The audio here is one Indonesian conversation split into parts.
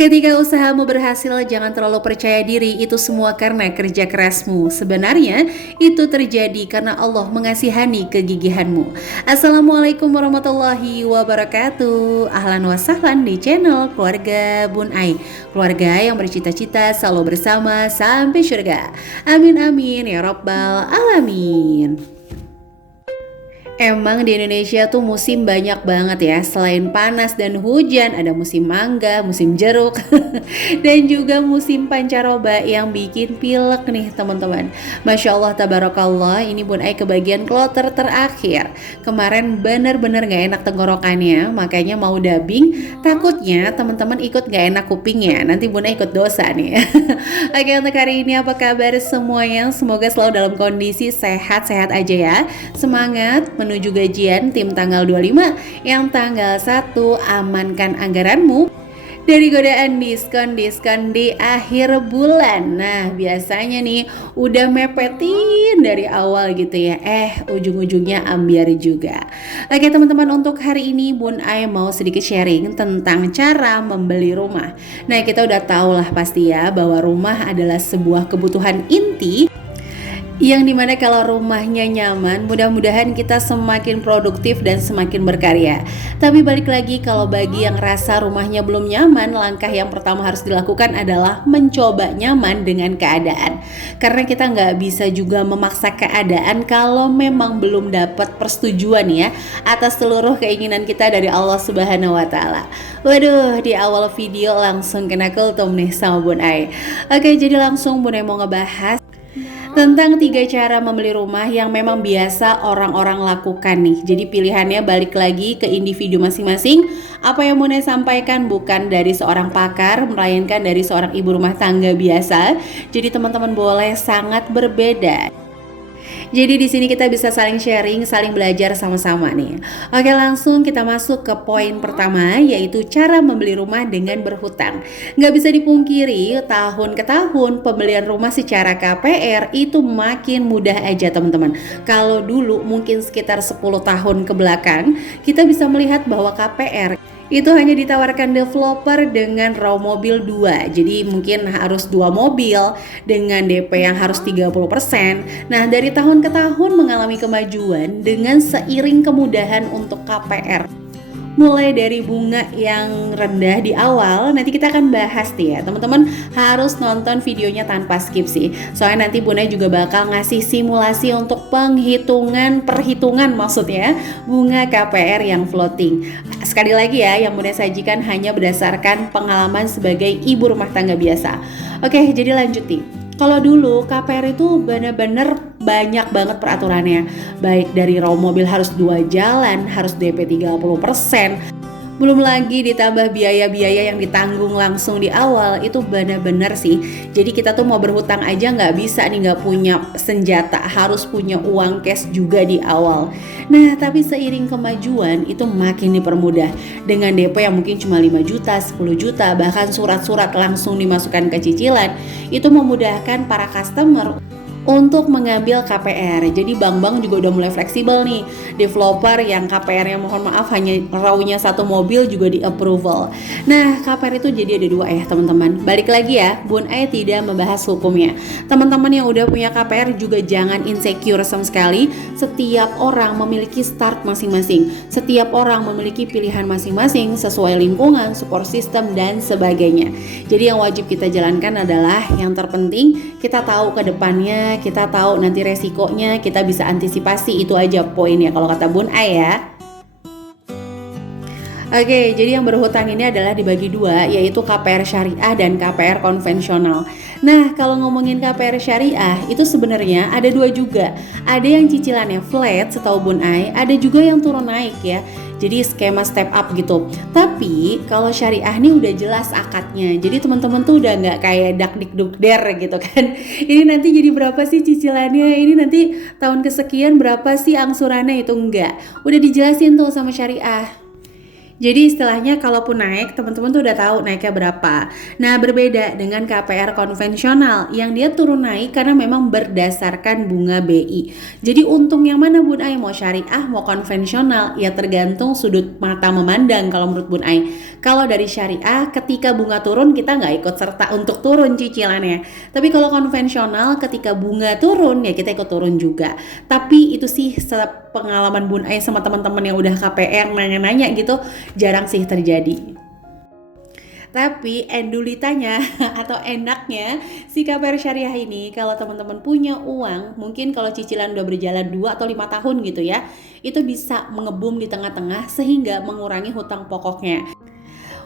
Ketika usahamu berhasil, jangan terlalu percaya diri itu semua karena kerja kerasmu. Sebenarnya, itu terjadi karena Allah mengasihani kegigihanmu. Assalamualaikum warahmatullahi wabarakatuh. Ahlan wa sahlan di channel Keluarga Bun Ai. Keluarga yang bercita-cita selalu bersama sampai surga. Amin amin ya rabbal alamin. Emang di Indonesia tuh musim banyak banget ya. Selain panas dan hujan, ada musim mangga, musim jeruk, dan juga musim pancaroba yang bikin pilek nih teman-teman. Masya Allah tabarakallah, ini Bun Ai kebagian kloter terakhir. Kemarin bener-bener gak enak tenggorokannya, makanya mau dubbing. Takutnya teman-teman ikut gak enak kupingnya, nanti Bun Ai ikut dosa nih. Oke, untuk hari ini apa kabar semuanya? Semoga selalu dalam kondisi sehat-sehat aja ya. Semangat menuju gajian tim tanggal 25, yang tanggal 1 amankan anggaranmu dari godaan diskon-diskon di akhir bulan. Nah, biasanya nih udah mepetin dari awal gitu ya. Ujung-ujungnya ambiar juga. Oke teman-teman, untuk hari ini Bun Ai mau sedikit sharing tentang cara membeli rumah. Nah, kita udah tahu lah pasti ya bahwa rumah adalah sebuah kebutuhan inti yang dimana kalau rumahnya nyaman, mudah-mudahan kita semakin produktif dan semakin berkarya. Tapi balik lagi, kalau bagi yang rasa rumahnya belum nyaman, langkah yang pertama harus dilakukan adalah mencoba nyaman dengan keadaan. Karena kita nggak bisa juga memaksa keadaan kalau memang belum dapat persetujuan ya atas seluruh keinginan kita dari Allah Subhanahu wa Ta'ala. Waduh, di awal video langsung kena kultum nih sama Bun Ai. Oke, jadi langsung Bun Ai mau ngebahas tentang 3 cara membeli rumah yang memang biasa orang-orang lakukan nih. Jadi pilihannya balik lagi ke individu masing-masing. Apa yang mau saya sampaikan bukan dari seorang pakar, melainkan dari seorang ibu rumah tangga biasa. Jadi teman-teman boleh sangat berbeda. Jadi di sini kita bisa saling sharing, saling belajar sama-sama nih. Oke, langsung kita masuk ke poin pertama, yaitu cara membeli rumah dengan berhutang. Nggak bisa dipungkiri, tahun ke tahun pembelian rumah secara KPR itu makin mudah aja teman-teman. Kalau dulu mungkin sekitar 10 tahun ke belakang, kita bisa melihat bahwa KPR itu hanya ditawarkan developer dengan raw mobil 2. Jadi mungkin harus 2 mobil dengan DP yang harus 30%. Nah, dari tahun ke tahun mengalami kemajuan dengan seiring kemudahan untuk KPR. Mulai dari bunga yang rendah di awal, nanti kita akan bahas nih ya. Teman-teman harus nonton videonya tanpa skip sih. Soalnya nanti Bunda juga bakal ngasih simulasi untuk perhitungan maksudnya bunga KPR yang floating. Sekali lagi ya, yang Bunda sajikan hanya berdasarkan pengalaman sebagai ibu rumah tangga biasa. Oke, jadi lanjut nih. Kalau dulu KPR itu bener-bener banyak banget peraturannya. Baik dari raw mobil harus 2 jalan, harus DP 30%. Belum lagi ditambah biaya-biaya yang ditanggung langsung di awal, itu benar-benar sih. Jadi kita tuh mau berhutang aja nggak bisa nih, nggak punya senjata, harus punya uang cash juga di awal. Nah, tapi seiring kemajuan itu makin dipermudah. Dengan DP yang mungkin cuma 5 juta, 10 juta, bahkan surat-surat langsung dimasukkan ke cicilan, itu memudahkan para customer untuk mengambil KPR. Jadi bank-bank juga udah mulai fleksibel nih. Developer yang KPR-nya mohon maaf hanya raw-nya 1 mobil juga di approval. Nah, KPR itu jadi ada 2 ya teman-teman. Balik lagi ya, Bun Ai tidak membahas hukumnya. Teman-teman yang udah punya KPR juga jangan insecure sama sekali. Setiap orang memiliki start masing-masing. Setiap orang memiliki pilihan masing-masing sesuai lingkungan, support system, dan sebagainya. Jadi yang wajib kita jalankan adalah yang terpenting kita tahu ke depannya, kita tahu nanti resikonya, kita bisa antisipasi. Itu aja poinnya kalau kata Bun Ai ya. Oke, jadi yang berhutang ini adalah dibagi 2, yaitu KPR syariah dan KPR konvensional. Nah, kalau ngomongin KPR syariah, itu sebenarnya ada 2 juga. Ada yang cicilannya flat setahu Bun Ai, ada juga yang turun naik ya. Jadi skema step up gitu. Tapi kalau syariah nih udah jelas akadnya. Jadi teman-teman tuh udah nggak kayak dakdikdukder gitu kan. Ini nanti jadi berapa sih cicilannya? Ini nanti tahun kesekian berapa sih angsurannya, itu enggak. Udah dijelasin tuh sama syariah. Jadi istilahnya kalaupun naik, teman-teman tuh udah tahu naiknya berapa. Nah, berbeda dengan KPR konvensional yang dia turun naik karena memang berdasarkan bunga BI. Jadi untung yang mana Bun Ai? Mau syariah, mau konvensional? Ya tergantung sudut mata memandang kalau menurut Bun Ai. Kalau dari syariah, ketika bunga turun kita nggak ikut serta untuk turun cicilannya. Tapi kalau konvensional, ketika bunga turun ya kita ikut turun juga. Tapi itu sih pengalaman Bun Ai sama teman-teman yang udah KPR nanya-nanya gitu, jarang sih terjadi. Tapi endulitanya atau enaknya si KPR syariah ini kalau teman-teman punya uang, mungkin kalau cicilan udah berjalan 2 atau 5 tahun gitu ya, itu bisa mengebum di tengah-tengah sehingga mengurangi hutang pokoknya.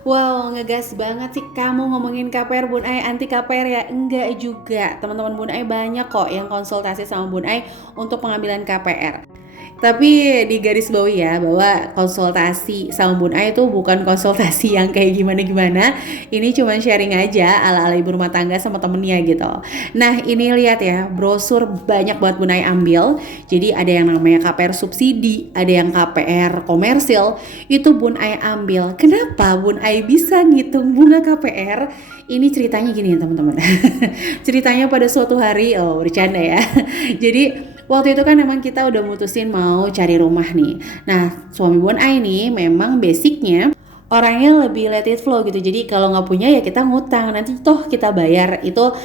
Wow, ngegas banget sih kamu ngomongin KPR Bun Ai, anti KPR ya? Enggak juga, teman-teman Bun Ai banyak kok yang konsultasi sama Bun Ai untuk pengambilan KPR. Tapi di garis bawahi ya bahwa konsultasi sama Bun Ai itu bukan konsultasi yang kayak gimana-gimana. Ini cuma sharing aja ala-ala ibu rumah tangga sama temennya gitu. Nah ini lihat ya, brosur banyak banget Bun Ai ambil. Jadi ada yang namanya KPR subsidi, ada yang KPR komersil. Itu Bun Ai ambil. Kenapa Bun Ai bisa ngitung bunga KPR? Ini ceritanya gini ya teman-teman. Ceritanya pada suatu hari, oh bercanda ya. Jadi waktu itu kan memang kita udah mutusin mau cari rumah nih. Nah, suami Bun Ai nih memang basicnya orangnya lebih let it flow gitu. Jadi kalau nggak punya ya kita ngutang, nanti toh kita bayar. Itu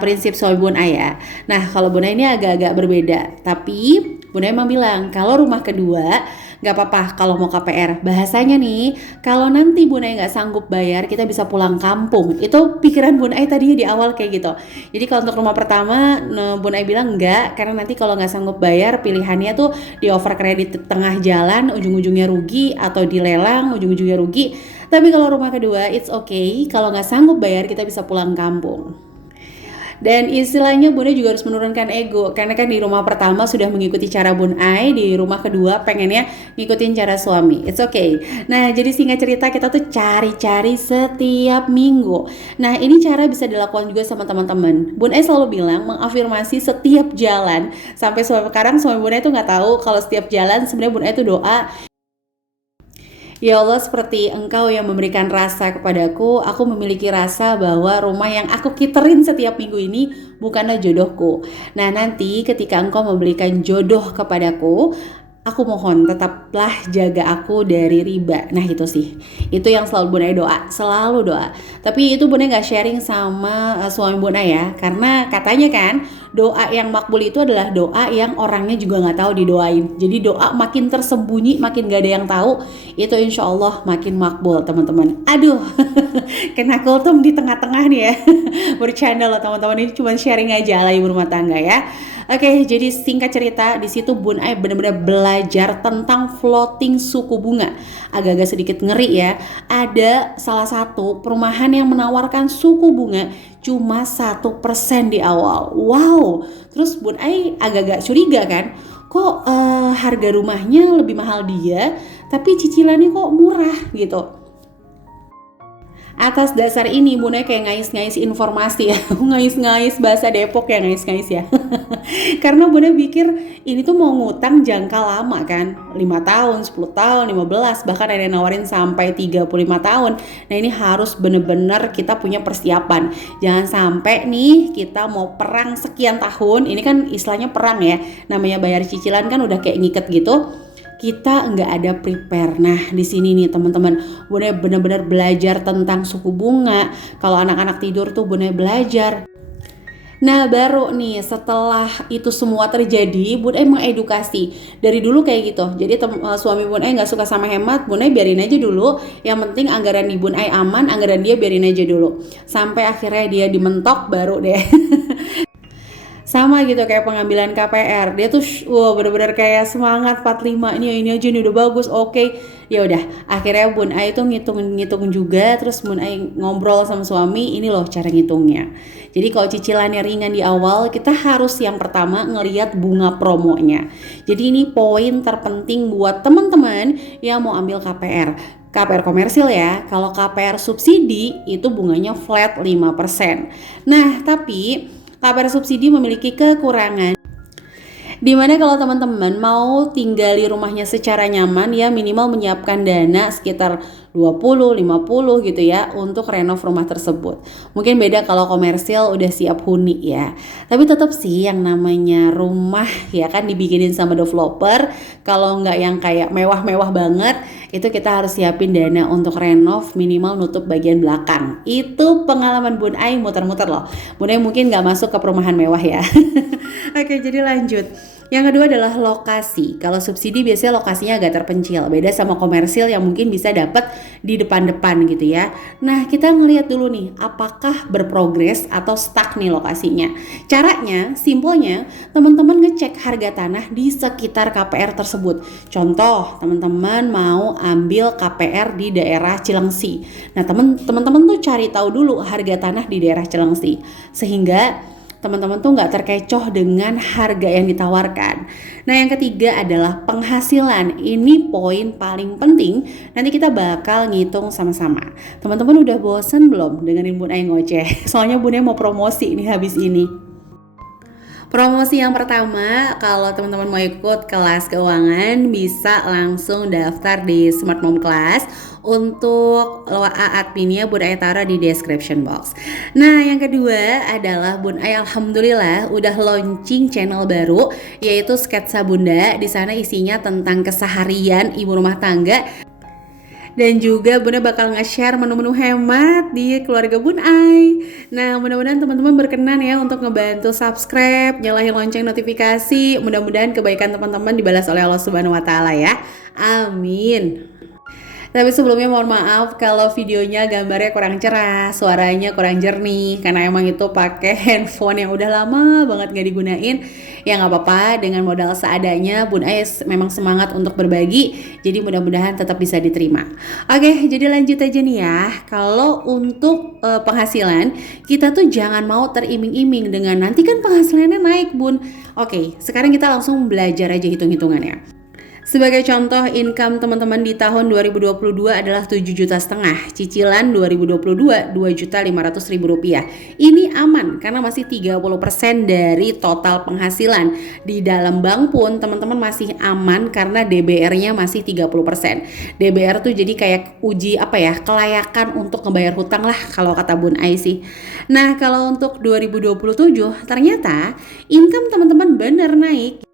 prinsip suami Bun Ai ya. Nah, kalau Bun Ai ini agak-agak berbeda. Tapi Bun Ai emang bilang kalau rumah kedua nggak apa-apa kalau mau KPR. Bahasanya nih, kalau nanti Bun Ai nggak sanggup bayar, kita bisa pulang kampung. Itu pikiran Bun Ai tadinya di awal kayak gitu. Jadi kalau untuk rumah pertama, Bun Ai bilang enggak, karena nanti kalau nggak sanggup bayar, pilihannya tuh di over kredit tengah jalan, ujung-ujungnya rugi, atau dilelang, ujung-ujungnya rugi. Tapi kalau rumah kedua, it's okay. Kalau nggak sanggup bayar, kita bisa pulang kampung. Dan istilahnya Bun Ai juga harus menurunkan ego, karena kan di rumah pertama sudah mengikuti cara Bun Ai, di rumah kedua pengennya ngikutin cara suami. It's okay. Nah, jadi singkat cerita kita tuh cari-cari setiap minggu. Nah, ini cara bisa dilakukan juga sama teman-teman. Bun Ai selalu bilang mengafirmasi setiap jalan. Sampai sekarang suami Bun Ai tuh nggak tahu kalau setiap jalan sebenarnya Bun Ai tuh doa, ya Allah, seperti Engkau yang memberikan rasa kepadaku, aku memiliki rasa bahwa rumah yang aku kiterin setiap minggu ini bukanlah jodohku. Nah, nanti ketika Engkau memberikan jodoh kepadaku, aku mohon tetaplah jaga aku dari riba. Nah itu sih, itu yang selalu Bun Ai doa, selalu doa. Tapi itu Bun Ai gak sharing sama suami Bun Ai ya, karena katanya kan doa yang makbul itu adalah doa yang orangnya juga gak tahu didoain. Jadi doa makin tersembunyi, makin gak ada yang tahu, itu insya Allah makin makbul teman-teman. Aduh, kena kultum di tengah-tengah nih ya. Bercanda loh teman-teman, ini cuma sharing aja lah ibu rumah tangga ya. Oke, jadi singkat cerita di situ Bun Ai benar-benar belajar tentang floating suku bunga. Agak-agak sedikit ngeri ya. Ada salah satu perumahan yang menawarkan suku bunga cuma 1% di awal. Wow. Terus Bun Ai agak-agak curiga kan. Kok harga rumahnya lebih mahal dia, tapi cicilannya kok murah gitu. Atas dasar ini Bun Ai kayak ngais-ngais informasi ya. Ngais-ngais bahasa Depok ya, ngais-ngais ya. Karena Bun Ai pikir ini tuh mau ngutang jangka lama kan, 5 tahun, 10 tahun, 15, bahkan ada yang nawarin sampai 35 tahun. Nah ini harus bener-bener kita punya persiapan. Jangan sampai nih kita mau perang sekian tahun, ini kan istilahnya perang ya, namanya bayar cicilan kan udah kayak ngiket gitu, kita nggak ada prepare. Nah di sini nih teman-teman, Bun Ai benar-benar belajar tentang suku bunga. Kalau anak-anak tidur tuh Bun Ai belajar. Nah baru nih setelah itu semua terjadi, Bun Ai mengedukasi. Dari dulu kayak gitu. Jadi suami Bun Ai nggak suka sama hemat, Bun Ai biarin aja dulu. Yang penting anggaran di Bun Ai aman, anggaran dia biarin aja dulu. Sampai akhirnya dia dimentok baru deh. Sama gitu kayak pengambilan KPR, dia tuh bener-bener kayak semangat 45, ini aja nih udah bagus, oke. Ya udah akhirnya Bun Ai tuh ngitung juga, terus Bun Ai ngobrol sama suami, ini loh cara ngitungnya. Jadi kalau cicilannya ringan di awal, kita harus yang pertama ngelihat bunga promonya. Jadi ini poin terpenting buat teman-teman yang mau ambil KPR. KPR komersil ya. Kalau KPR subsidi itu bunganya flat 5%. Nah tapi KPR subsidi memiliki kekurangan. Dimana kalau teman-teman mau tinggal di rumahnya secara nyaman ya minimal menyiapkan dana sekitar 20, 50 gitu ya untuk renov rumah tersebut. Mungkin beda kalau komersil udah siap huni ya. Tapi tetap sih yang namanya rumah ya kan dibikinin sama developer, kalau nggak yang kayak mewah-mewah banget, itu kita harus siapin dana untuk renov minimal nutup bagian belakang. Itu pengalaman Bun Ai muter-muter loh. Bun Ai mungkin nggak masuk ke perumahan mewah ya. Oke, jadi lanjut. Yang kedua adalah lokasi. Kalau subsidi biasanya lokasinya agak terpencil, beda sama komersil yang mungkin bisa dapat di depan-depan gitu ya. Nah, kita ngelihat dulu nih, apakah berprogres atau stuck nih lokasinya. Caranya, simpelnya, teman-teman ngecek harga tanah di sekitar KPR tersebut. Contoh, teman-teman mau ambil KPR di daerah Cilengsi. Nah, teman-teman tuh cari tahu dulu harga tanah di daerah Cilengsi, sehingga teman-teman tuh nggak terkecoh dengan harga yang ditawarkan. Nah, yang ketiga adalah penghasilan. Ini poin paling penting. Nanti kita bakal ngitung sama-sama. Teman-teman udah bosen belum dengerin Bun Ai ngoceh? Soalnya Bun Ai mau promosi nih habis ini. Promosi yang pertama, kalau teman-teman mau ikut kelas keuangan bisa langsung daftar di Smart Mom Class. Untuk adminnya Bun Ai taruh di description box. Nah, yang kedua adalah Bun Ai alhamdulillah udah launching channel baru yaitu Sketsa Bunda. Di sana isinya tentang keseharian ibu rumah tangga. Dan juga Bunda bakal nge-share menu-menu hemat di keluarga Bun Ai. Nah, mudah-mudahan teman-teman berkenan ya untuk ngebantu subscribe, nyalain lonceng notifikasi. Mudah-mudahan kebaikan teman-teman dibalas oleh Allah Subhanahu wa taala ya. Amin. Tapi sebelumnya mohon maaf kalau videonya gambarnya kurang cerah, suaranya kurang jernih, karena emang itu pakai handphone yang udah lama banget gak digunain. Ya gak apa-apa, dengan modal seadanya Bun Ai memang semangat untuk berbagi, jadi mudah-mudahan tetap bisa diterima. Oke, jadi lanjut aja nih ya. Kalau untuk penghasilan, kita tuh jangan mau teriming-iming dengan nanti kan penghasilannya naik Bun. Oke, sekarang kita langsung belajar aja hitung-hitungannya. Sebagai contoh, income teman-teman di tahun 2022 adalah 7,5 juta, cicilan 2022 2.500.000 rupiah. Ini aman karena masih 30% dari total penghasilan. Di dalam bank pun teman-teman masih aman karena DBR-nya masih 30%. DBR tuh jadi kayak uji kelayakan untuk ngebayar hutang lah kalau kata Bun Ai sih. Nah, kalau untuk 2027 ternyata income teman-teman benar naik.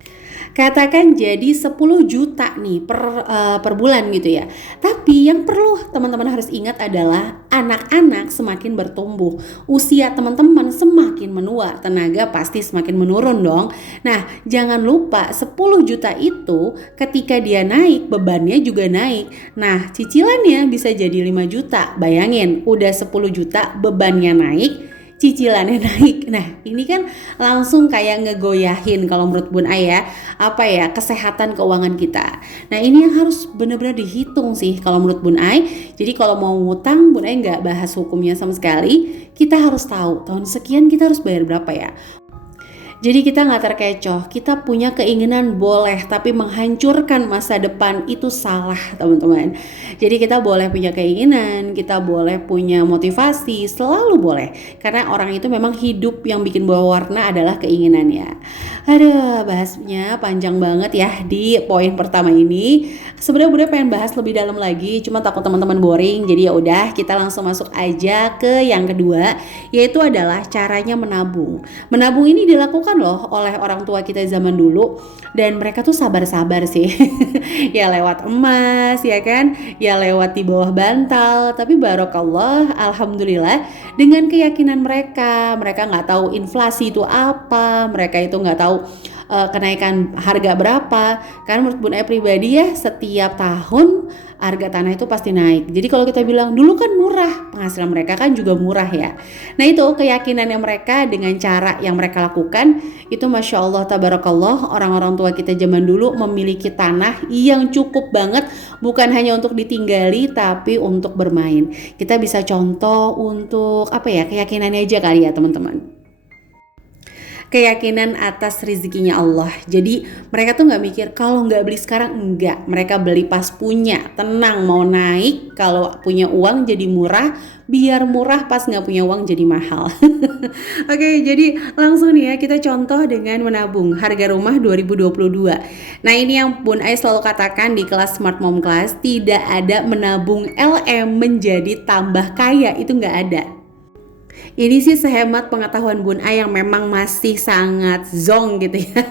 Katakan jadi 10 juta nih per bulan gitu ya. Tapi yang perlu teman-teman harus ingat adalah anak-anak semakin bertumbuh, usia teman-teman semakin menua, tenaga pasti semakin menurun dong. Nah, jangan lupa 10 juta itu ketika dia naik, bebannya juga naik. Nah, cicilannya bisa jadi 5 juta. Bayangin, udah 10 juta bebannya naik, cicilannya naik. Nah, ini kan langsung kayak ngegoyahin kalau menurut Bun Ai ya, kesehatan keuangan kita. Nah, ini yang harus benar-benar dihitung sih kalau menurut Bun Ai. Jadi kalau mau ngutang, Bun Ai nggak bahas hukumnya sama sekali. Kita harus tahu tahun sekian kita harus bayar berapa ya. Jadi kita nggak terkecoh, kita punya keinginan boleh, tapi menghancurkan masa depan itu salah teman-teman. Jadi kita boleh punya keinginan, kita boleh punya motivasi, selalu boleh. Karena orang itu memang hidup yang bikin bawa warna adalah keinginannya. Aduh, bahasnya panjang banget ya di poin pertama ini. Sebenarnya Bunda pengen bahas lebih dalam lagi, cuma takut teman-teman boring. Jadi ya udah, kita langsung masuk aja ke yang kedua, yaitu adalah caranya menabung. Menabung ini dilakukan loh oleh orang tua kita zaman dulu, dan mereka tuh sabar-sabar sih. Ya lewat emas ya kan, ya lewat di bawah bantal. Tapi barokallah, alhamdulillah, dengan keyakinan mereka nggak tahu inflasi itu apa, mereka itu nggak tahu kenaikan harga berapa. Karena menurut Bun Ai pribadi ya, setiap tahun harga tanah itu pasti naik. Jadi kalau kita bilang dulu kan murah, penghasilan mereka kan juga murah ya. Nah, itu keyakinannya mereka dengan cara yang mereka lakukan itu Masya Allah tabarakallah, orang-orang tua kita zaman dulu memiliki tanah yang cukup banget, bukan hanya untuk ditinggali tapi untuk bermain. Kita bisa contoh untuk keyakinannya aja kali ya teman-teman. keyakinan atas rezekinya Allah. Jadi mereka tuh nggak mikir kalau nggak beli sekarang, enggak. Mereka beli pas punya, tenang, mau naik. Kalau punya uang jadi murah, biar murah pas nggak punya uang jadi mahal. Oke, jadi langsung nih ya kita contoh dengan menabung harga rumah 2022. Nah ini yang Bun Ai selalu katakan di kelas Smart Mom Class, tidak ada menabung LM menjadi tambah kaya, itu nggak ada. Ini sih sehemat pengetahuan Bun A yang memang masih sangat zong gitu ya.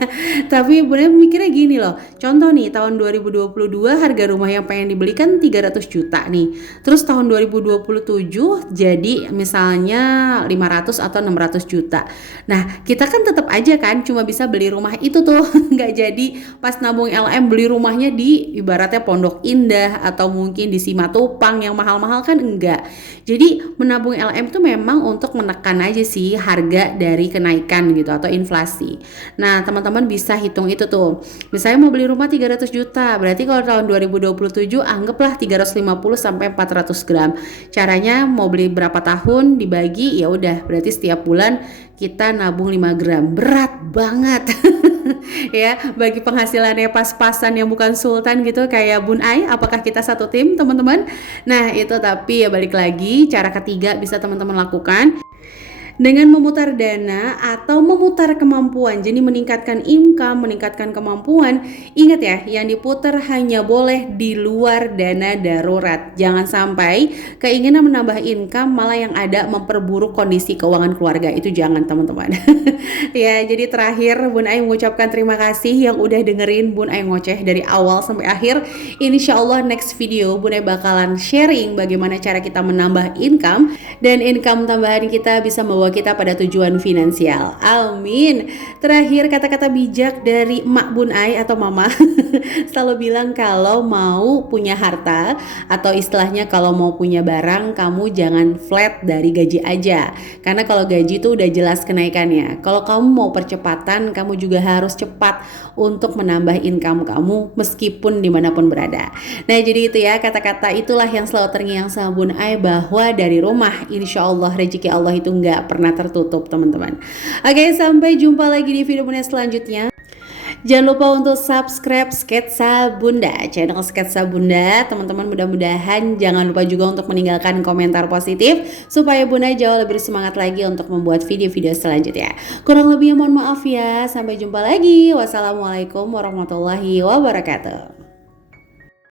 Tapi Bun A mikirnya gini loh. Contoh nih tahun 2022 harga rumah yang pengen dibeli kan 300 juta nih. Terus tahun 2027 jadi misalnya 500 atau 600 juta. Nah kita kan tetap aja kan cuma bisa beli rumah itu tuh. Nggak jadi pas nabung LM beli rumahnya di ibaratnya Pondok Indah atau mungkin di Simatupang yang mahal-mahal kan enggak. Jadi menabung LM itu memang untuk menekan aja sih harga dari kenaikan gitu atau inflasi. Nah teman-teman bisa hitung itu tuh. Misalnya mau beli rumah 300 juta, berarti kalau tahun 2027 anggaplah 350 sampai 400 gram. Caranya mau beli berapa tahun dibagi, ya udah berarti setiap bulan kita nabung 5 gram. Berat banget. Ya bagi penghasilannya pas-pasan yang bukan sultan gitu kayak Bun Ai, apakah kita satu tim teman-teman? Nah itu, tapi ya balik lagi, cara ketiga bisa teman-teman lakukan dengan memutar dana atau memutar kemampuan. Jadi meningkatkan income, meningkatkan kemampuan. Ingat ya, yang diputar hanya boleh di luar dana darurat. Jangan sampai keinginan menambah income malah yang ada memperburuk kondisi keuangan keluarga. Itu jangan teman-teman. Ya, jadi terakhir Bun Ai mengucapkan terima kasih yang udah dengerin Bun Ai ngoceh dari awal sampai akhir. Insya Allah next video Bun Ai bakalan sharing bagaimana cara kita menambah income, dan income tambahan kita bisa membawa kita pada tujuan finansial. Amin. Terakhir, kata-kata bijak dari Mak Bun Ai atau Mama selalu bilang kalau mau punya harta atau istilahnya kalau mau punya barang, kamu jangan flat dari gaji aja. Karena kalau gaji itu udah jelas kenaikannya. Kalau kamu mau percepatan, kamu juga harus cepat untuk menambah income kamu meskipun dimanapun berada. Nah jadi itu ya, kata-kata itulah yang selalu terngiang sama Bun Ai, bahwa dari rumah insya Allah rezeki Allah itu nggak pernah tertutup teman-teman. Oke, sampai jumpa lagi di video Bun Ai selanjutnya. Jangan lupa untuk subscribe Sketsa Bunda, channel Sketsa Bunda teman-teman. Mudah-mudahan jangan lupa juga untuk meninggalkan komentar positif supaya Bunda jauh lebih semangat lagi untuk membuat video-video selanjutnya. Kurang lebihnya mohon maaf ya. Sampai jumpa lagi. Wassalamualaikum warahmatullahi wabarakatuh.